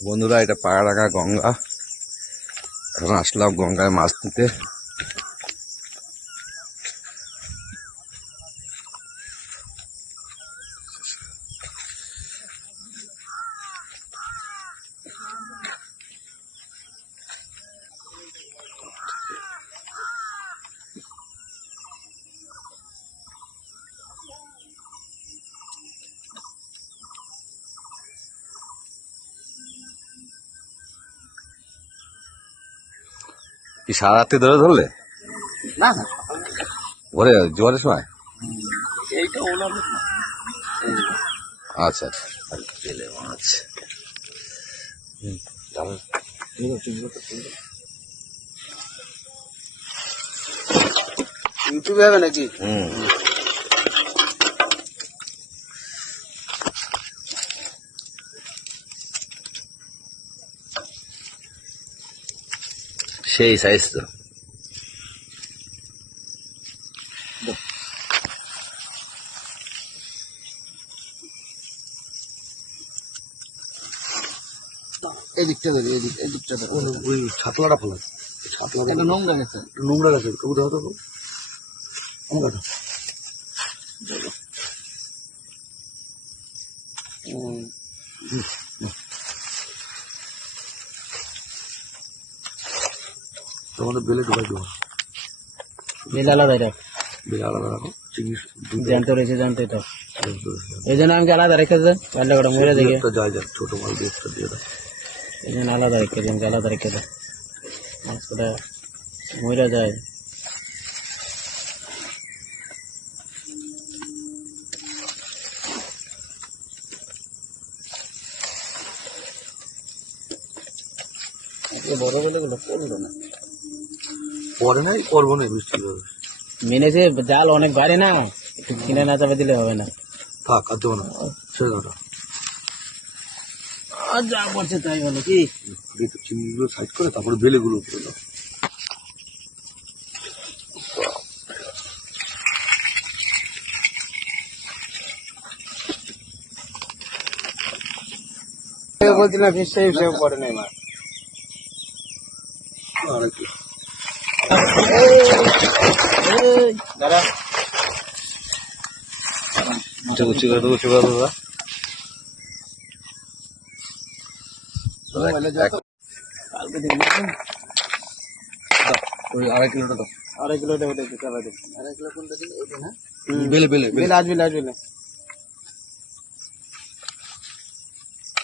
বন্ধুরা, এটা পায়রাডাঙ্গা গঙ্গা। এখন আসলাম গঙ্গায় মাছ দিতে। কি সারা রাত্রি ধরে ধরলে? না না, ভোরে জোয়ারের সময়? এইটা ওলা আচ্ছা আচ্ছা, পেলে মাছ। ইউটিউবে হবে নাকি? সেই সাইজ তো। এদিকটা ধরি, এদিকটা ধরি। ওই ছাতলাটা ফেলা, ছাতলাটা এটা নোংরা গেছে, নোংরা গেছে। তবু দেখো তো তোমাদের বেলে ঢুকাই দেবো। বেল আলাদা, এটা বেলে আলাদা রাখো। জানতে রয়েছে, জানতে এটা এই জন্য আমাকে আলাদা রেখে দেয়। পারলে ওটা মরে দেখে যায় যায়, ছোট মাল দিয়ে দিয়ে দাও। এই জন্য আলাদা রেখে দিই, আমাকে আলাদা রেখে দেয়। মাছটা মরে যায়। বড় বলে গুলো পড়লো না, পরে নাই, করবো না, বৃষ্টি হবে। মেনেছে জাল অনেক বাড়ে না, একটু কিনে না চাপে দিলে হবে না। থাক, আর দেবো না, ছেড়ে দাও। আর যা পড়ছে তাই হলো কি। চিংড়িগুলো সাইড করে তারপরে বেলেগুলো উপরে দাও। বলছিলাম ফিস টাইম সেভ করে নাই মাছ। দাঁড়া, উঁচু করে দেবো, উঁচু করে দেবো। কালকে দেখলাম আড়াই কিলোটা দাও। 2.5 কিলোটা ওটা চাপা দিন। 2.5 কিলো কোনটা দিন? এইটা না, বেলে বেলে বেল আসবে, আসবে না।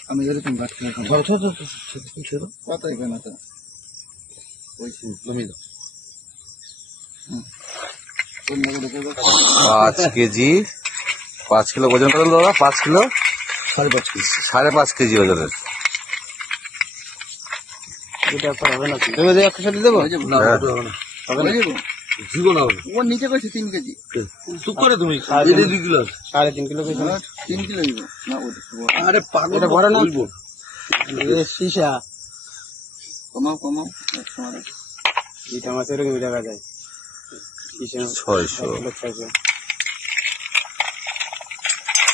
আমি যদি তুমি কাটতে কত এখানে তো জমি দাও। 5 5 কেজি, 5 কিলো ওজন কত দাদা? 5 কিলো 5.5 কেজি, 5.5 কেজি ওজনের। এটা তো হবে না, তুমি যে একসাথে দেবো না, হবে না, হবে না, জীবন হবে। ও নিচে কইছে 3 কেজি। চুপ করে তুমি, 2 কিলো 3.5 কিলো কইছে না, 3 কিলো দিব না। আরে পাগল, এটা বড় না, বলবো সীসা। কমাও কমাও, এটা মাছের এরকম দেখা যায়। 600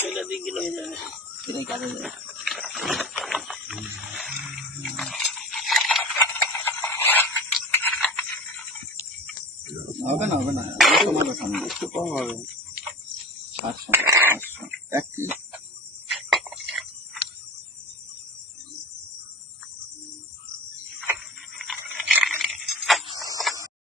এটা 2 কিলো হয়ে যাবে, এটাই কাজে যাবে। হবে না, হবে না, একটু কম হবে, 700 1 কেজি।